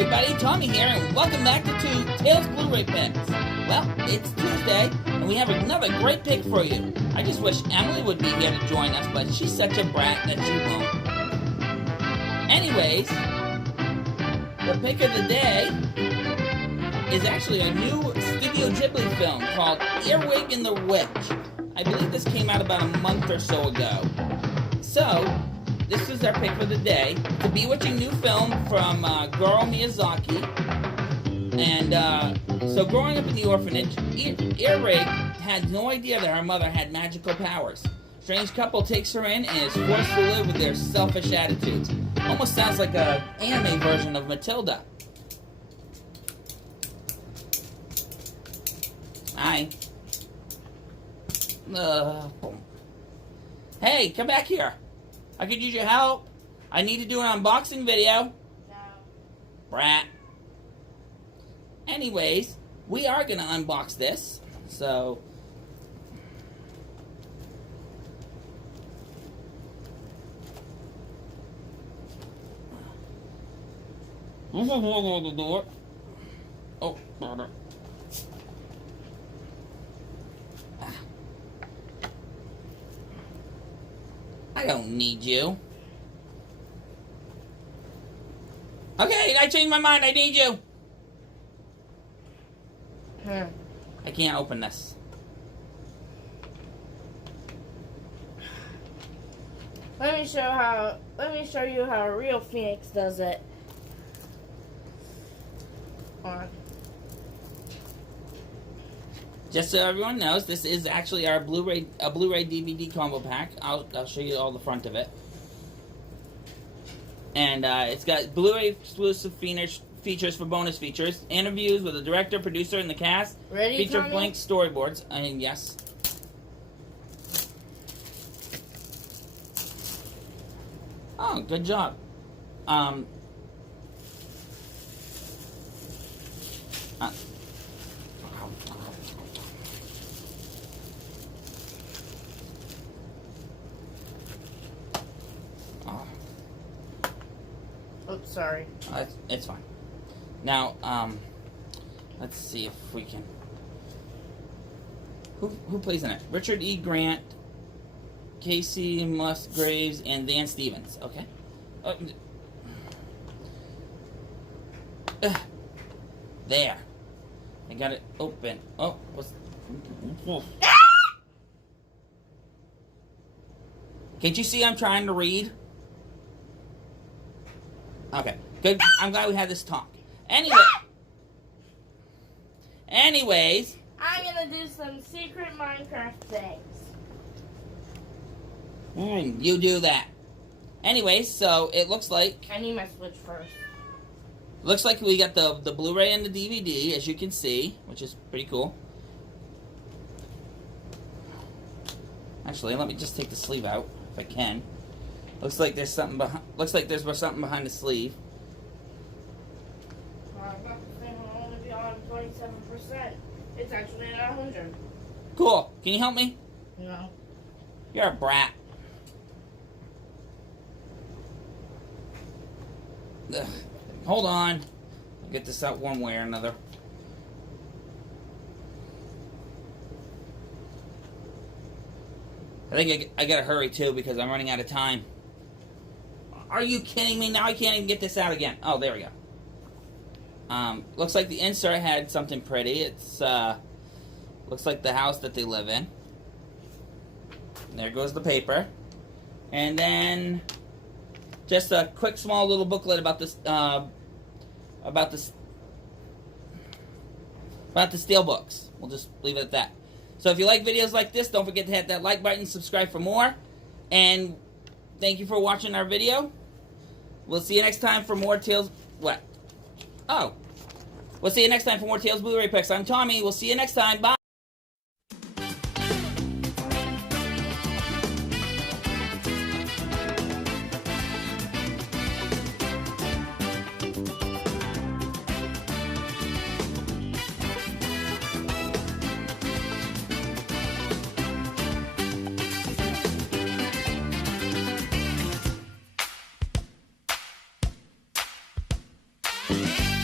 everybody, Tommy here, and welcome back to Tales Blu-ray Picks. Well, it's Tuesday, and we have another great pick for you. I just wish Emily would be here to join us, but she's such a brat that she won't. Anyways, the pick of the day is actually a new Studio Ghibli film called Earwig and the Witch. I believe this came out about a month or so ago. So, this is our pick for the day. It's a bewitching new film from Goro Miyazaki. And so growing up in the orphanage, Earwig had no idea that her mother had magical powers. Strange couple takes her in and is forced to live with their selfish attitudes. Almost sounds like an anime version of Matilda. Hi. Hey, come back here. I could use your help. I need to do an unboxing video. No. Brat. Anyways, we are going to unbox this. So, oh, brother. I don't need you. Okay, I changed my mind. I need you. I can't open this. Let me show you how a real phoenix does it. Just so everyone knows, this is actually our Blu-ray DVD combo pack. I'll show you all the front of it. And it's got Blu-ray exclusive features for bonus features, interviews with the director, producer, and the cast. Ready, feature Tommy? blank storyboards. Yes. Oh, good job. Oops, sorry. It's fine. Now, let's see if we can. Who plays in it? Richard E. Grant, Casey Musgraves, and Dan Stevens. Okay. There. I got it open. Oh, what's? Can't you see I'm trying to read? Okay, good. I'm glad we had this talk. Anyways. I'm gonna do some secret Minecraft things. You do that. Anyways, so it looks like. I need my Switch first. Looks like we got the Blu-ray and the DVD, as you can see, which is pretty cool. Actually, let me just take the sleeve out if I can. Looks like there's something behind. Looks like there's something behind the sleeve. The thing will only be on 27%. It's actually at 100. Cool. Can you help me? No. You're a brat. Ugh. Hold on. I'll get this out one way or another. I think I gotta hurry too because I'm running out of time. Are you kidding me? Now I can't even get this out again. Oh, there we go. Looks like the insert had something pretty. It's, looks like the house that they live in. There goes the paper. And then, just a quick small little booklet about this, about the steelbooks. We'll just leave it at that. So if you like videos like this, don't forget to hit that like button, subscribe for more. And thank you for watching our video. We'll see you next time for more Tales... What? Oh. We'll see you next time for more Tales Blu-ray Picks. I'm Tommy. We'll see you next time. Bye. Yeah.